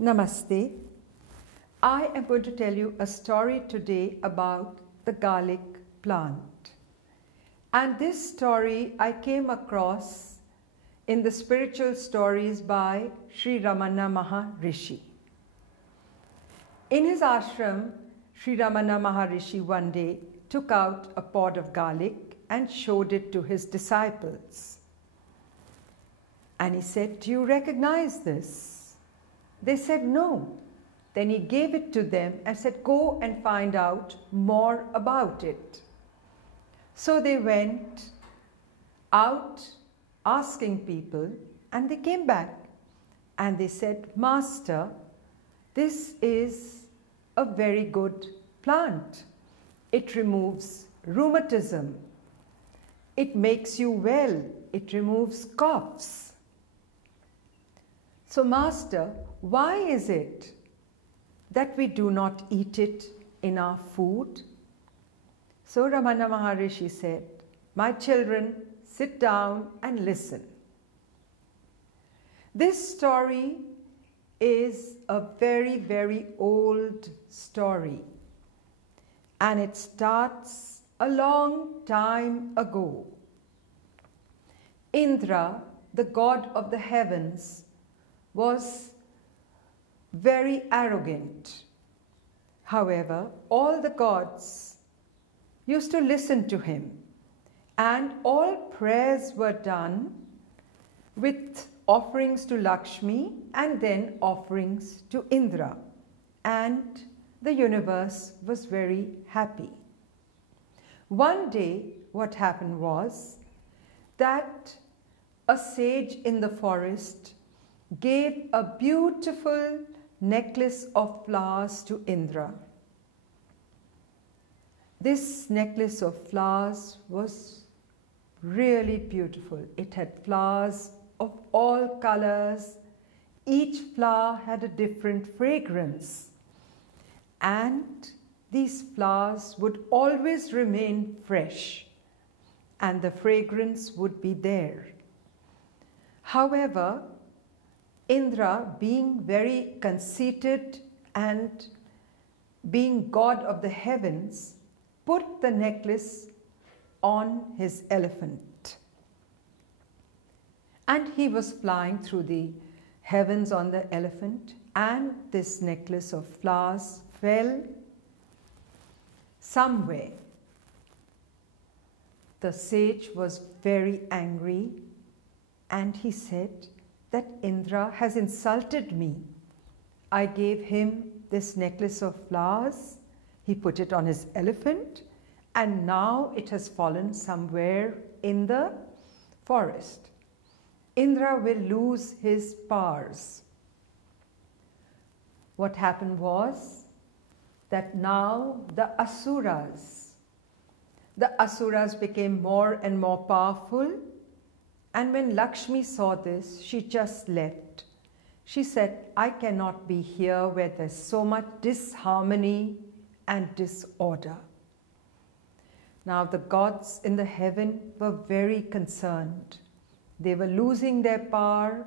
Namaste. I am going to tell you a story today about the garlic plant. And this story I came across in the spiritual stories by Sri Ramana Maharshi. In his ashram, Sri Ramana Maharshi one day took out a pod of garlic and showed it to his disciples. And he said, "Do you recognize this?" They said, "No." Then he gave it to them and said, "Go and find out more about it." So they went out asking people, and they came back and they said, "Master, this is a very good plant. It removes rheumatism. It makes you well. It removes coughs. So, Master, why is it that we do not eat it in our food?" So Ramana Maharshi said, "My children, sit down and listen. This story is a very, very old story, and it starts a long time ago. Indra, the god of the heavens, was very arrogant. However, all the gods used to listen to him, and all prayers were done with offerings to Lakshmi and then offerings to Indra, and the universe was very happy. One day, what happened was that a sage in the forest gave a beautiful necklace of flowers to Indra. This necklace of flowers was really beautiful. It had flowers of all colors. Each flower had a different fragrance, and these flowers would always remain fresh, and the fragrance would be there. However, Indra, being very conceited and being god of the heavens, put the necklace on his elephant. And he was flying through the heavens on the elephant, and this necklace of flowers fell somewhere. The sage was very angry, and he said that Indra has insulted me. I gave him this necklace of flowers. He put it on his elephant, and now it has fallen somewhere in the forest. Indra will lose his powers. What happened was that now the Asuras became more and more powerful, and when Lakshmi saw this, she just left. She said, "I cannot be here where there's so much disharmony and disorder." Now the gods in the heaven were very concerned. They were losing their power,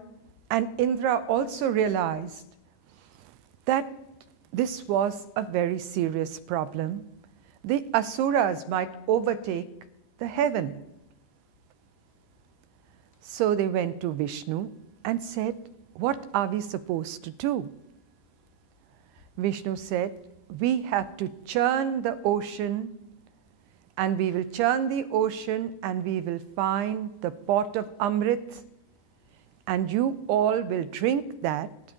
and Indra also realized that this was a very serious problem. The Asuras might overtake the heaven. So they went to Vishnu and said, "What are we supposed to do?" Vishnu said, "We have to churn the ocean, and we will churn the ocean, and we will find the pot of Amrit, and you all will drink that,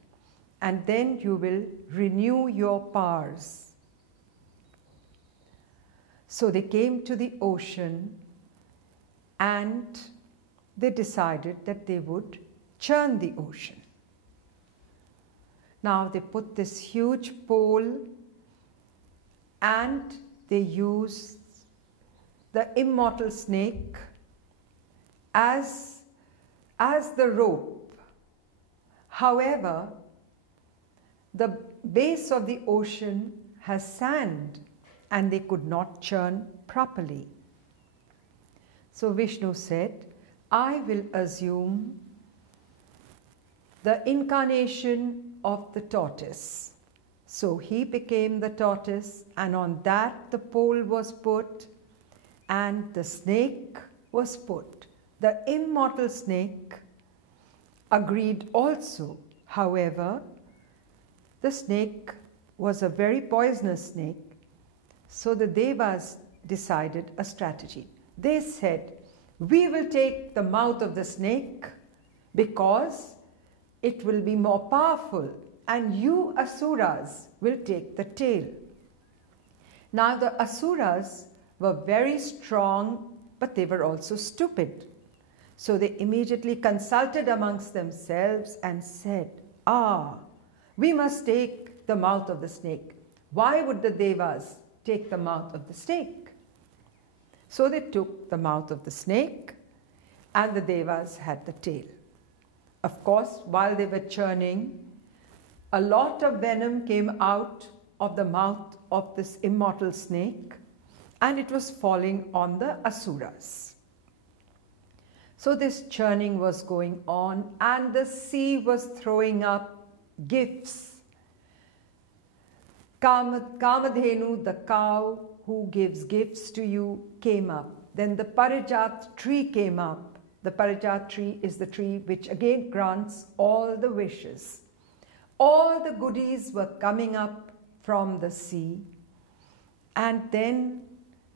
and then you will renew your powers." So they came to the ocean, and they decided that they would churn the ocean. Now they put this huge pole, and they used the immortal snake as the rope. However, the base of the ocean has sand, and they could not churn properly. So Vishnu said, "I will assume the incarnation of the tortoise. So he became the tortoise, and on that the pole was put and the snake was put. The immortal snake agreed also. However, the snake was a very poisonous snake. So the Devas decided a strategy. They said, we will take the mouth of the snake because it will be more powerful, and you Asuras will take the tail. Now the Asuras were very strong, but they were also stupid. So they immediately consulted amongst themselves and said, we must take the mouth of the snake. Why would the Devas take the mouth of the snake? So they took the mouth of the snake, and the Devas had the tail. Of course, while they were churning, a lot of venom came out of the mouth of this immortal snake, and it was falling on the Asuras. So this churning was going on, and the sea was throwing up gifts. Kamadhenu, the cow who gives gifts to you, came up. Then the Parijat tree came up. The Parijat tree is the tree which again grants all the wishes. All the goodies were coming up from the sea. And then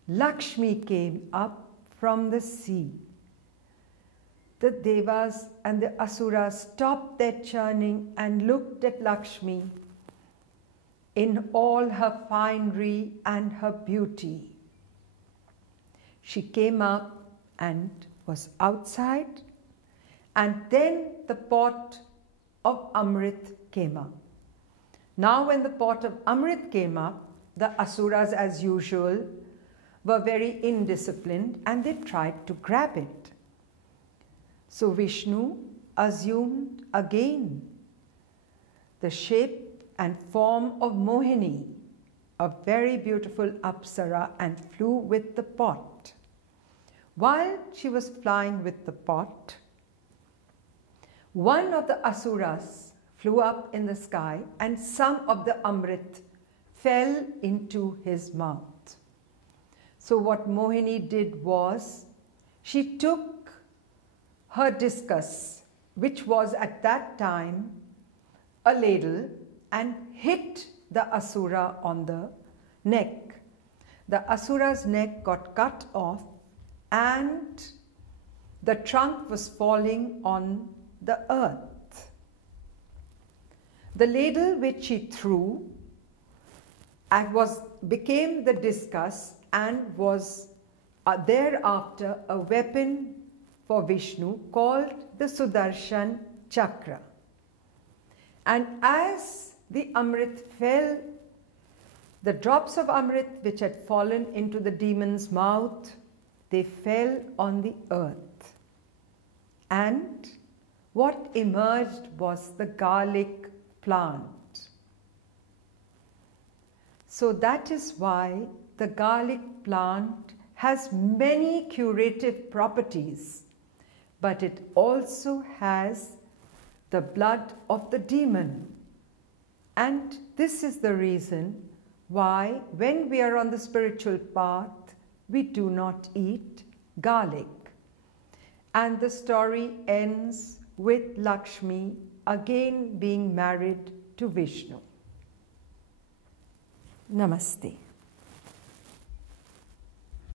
Lakshmi came up from the sea. The Devas and the Asuras stopped their churning and looked at Lakshmi in all her finery and her beauty. She came up and was outside, and then the pot of Amrit came up. Now when the pot of Amrit came up, the Asuras, as usual, were very indisciplined and they tried to grab it. So Vishnu assumed again the shape and form of Mohini, a very beautiful Apsara, and flew with the pot. While she was flying with the pot, one of the Asuras flew up in the sky and some of the Amrit fell into his mouth. So what Mohini did was, she took her discus, which was at that time a ladle, and hit the Asura on the neck. The Asura's neck got cut off and the trunk was falling on the earth. The ladle which she threw became the discus and was thereafter a weapon for Vishnu called the Sudarshan Chakra. And as the Amrit fell, the drops of Amrit which had fallen into the demon's mouth, they fell on the earth. And what emerged was the garlic plant. So that is why the garlic plant has many curative properties, but it also has the blood of the demon. And this is the reason why when we are on the spiritual path, we do not eat garlic. And the story ends with Lakshmi again being married to Vishnu. Namaste.